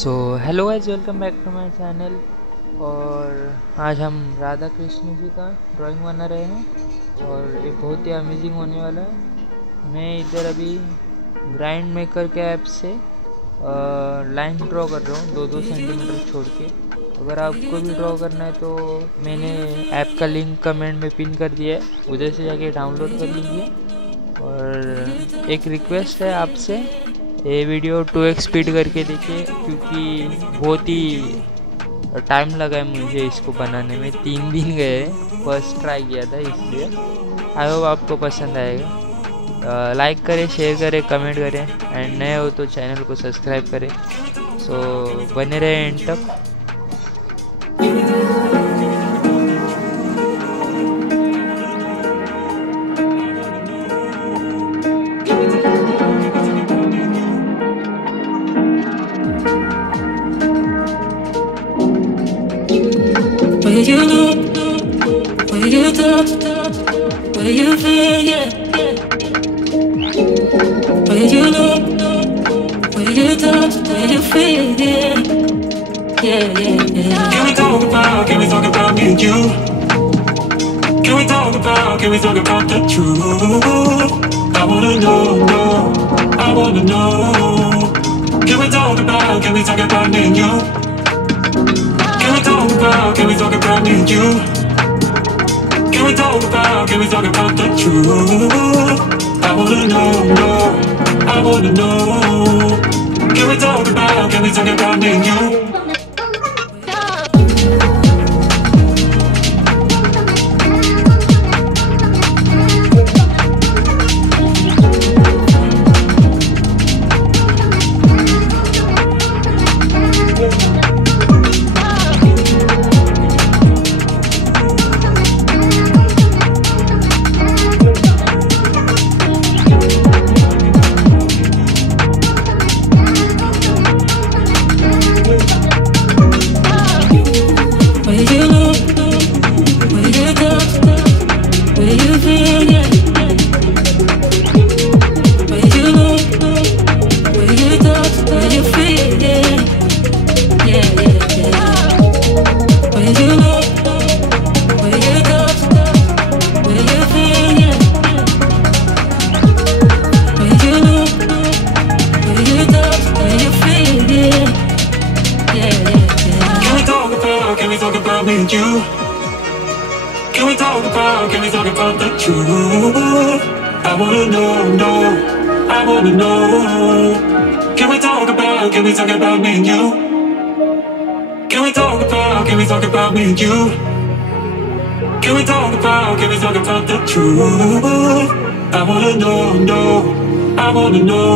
So hello guys, welcome back to my channel. और आज हम राधा कृष्ण जी का ड्राइंग बना रहे हैं और ये बहुत ही अमेजिंग होने वाला है। मैं इधर अभी ग्राइंड मेकर के ऐप से लाइन ड्रॉ कर रहा हूँ 2-2 सेंटीमीटर छोड़ के। अगर आपको भी ड्रॉ करना है तो मैंने ऐप का लिंक कमेंट में पिन कर दिया है, उधर से जाके डाउनलोड कर लीजिए। और एक रिक्वेस्ट है आपसे, ये वीडियो 2x स्पीड करके देखिए क्योंकि बहुत ही टाइम लगा है मुझे इसको बनाने में। 3 दिन गए, फर्स्ट ट्राई किया था, इसलिए आई होप आपको पसंद आएगा। लाइक करें, शेयर करें, कमेंट करें एंड नए हो तो चैनल को सब्सक्राइब करें। सो बने रहे एंड तक। Where you look, where you touch, where you feel, yeah. Where you look, where you touch, where you feel, yeah. Yeah, yeah, yeah. Can we talk about me and you? Can we talk about the truth? I wanna know, I wanna know. Can we talk about me and you? Can we talk about me and you? Can we talk about the truth? I wanna know, I wanna know. Can we talk about me and you? Can we talk about the truth? I wanna know, I wanna know. Can we talk about me and you? Can we talk about me and you? Can we talk about the truth? I wanna know, I wanna know.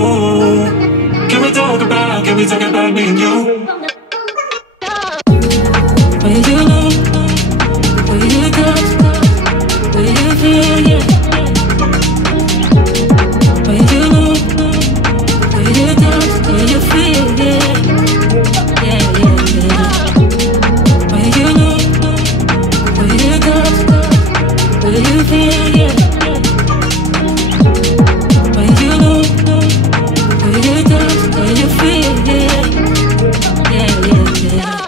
Can we talk about me and you? Where you look, where you touch, where you feel, yeah. Where you look, where you touch, where you feel, yeah. Yeah, yeah, yeah. Where you look, where you touch, where you feel, yeah. Where you look, where you touch, where you feel, yeah. Yeah, yeah, yeah.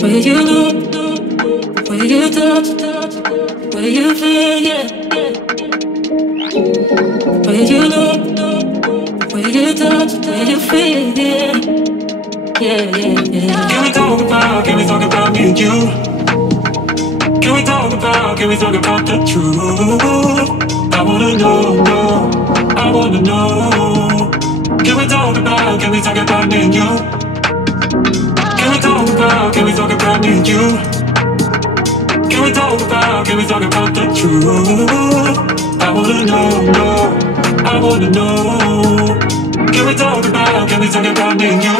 Where you look, where you touch, where you feel, yeah. Where you look, where you touch, where you feel, yeah. Yeah, yeah, yeah. Can we talk about me and you? Can we talk about the truth? I wanna know, I wanna know. Can we talk about me and you? Can we talk about me and you? Can we talk about the truth? I wanna know, I wanna know. Can we talk about me and you?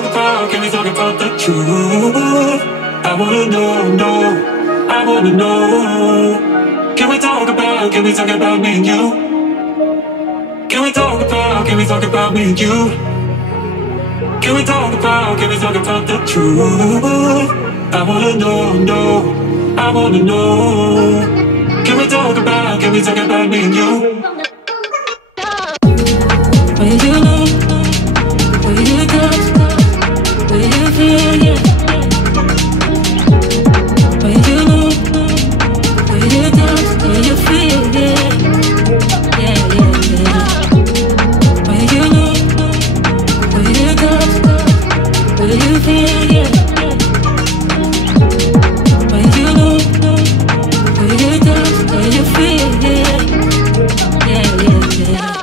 talk about, can we talk about the truth? I wanna know, I wanna know. Can we talk about me and you? Can we talk about me and you? Can we talk about the truth? I wanna know, I wanna know. Can we talk about me and you? Will you know? Will you touch? Will you feel? Yeah. Will you know? Will you touch? Will you feel? Yeah. Yeah, yeah, yeah. Will you know? Will you touch? Will you feel? Yeah. Will you know? Will you touch? Will you feel? Yeah. Yeah, yeah, yeah.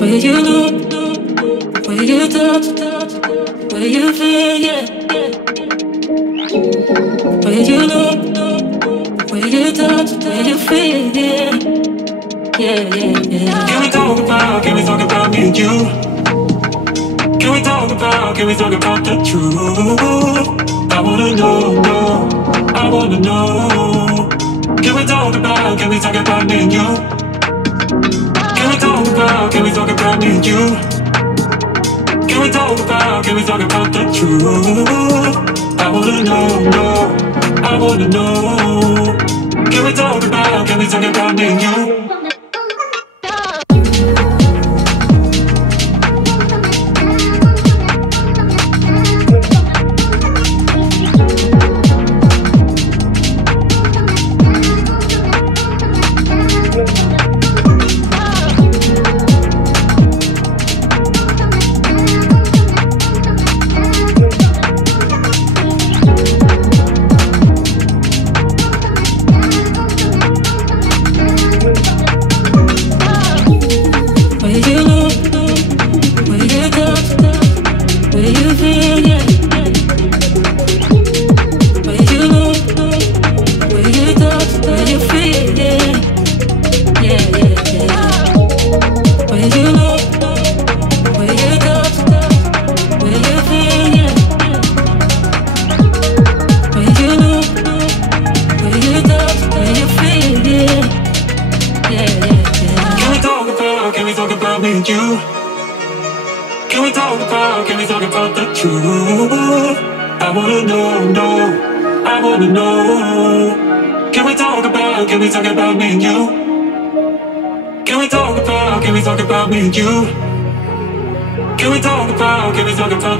Will you know? Will you touch? Will you feel? Yeah. Will you know? Will you touch? Will you feel? Yeah. Yeah, yeah, yeah. Can we talk about me and you? Can we talk about the truth? I wanna know, I wanna know. Can we talk about me and you? Can we talk about me and you? Can we talk about the truth? I wanna know, I wanna know. Can we talk about me and you?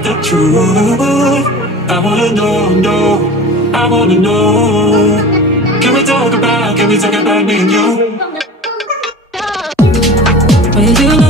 The truth. I wanna know, I wanna know. Can we talk about me and you? Will you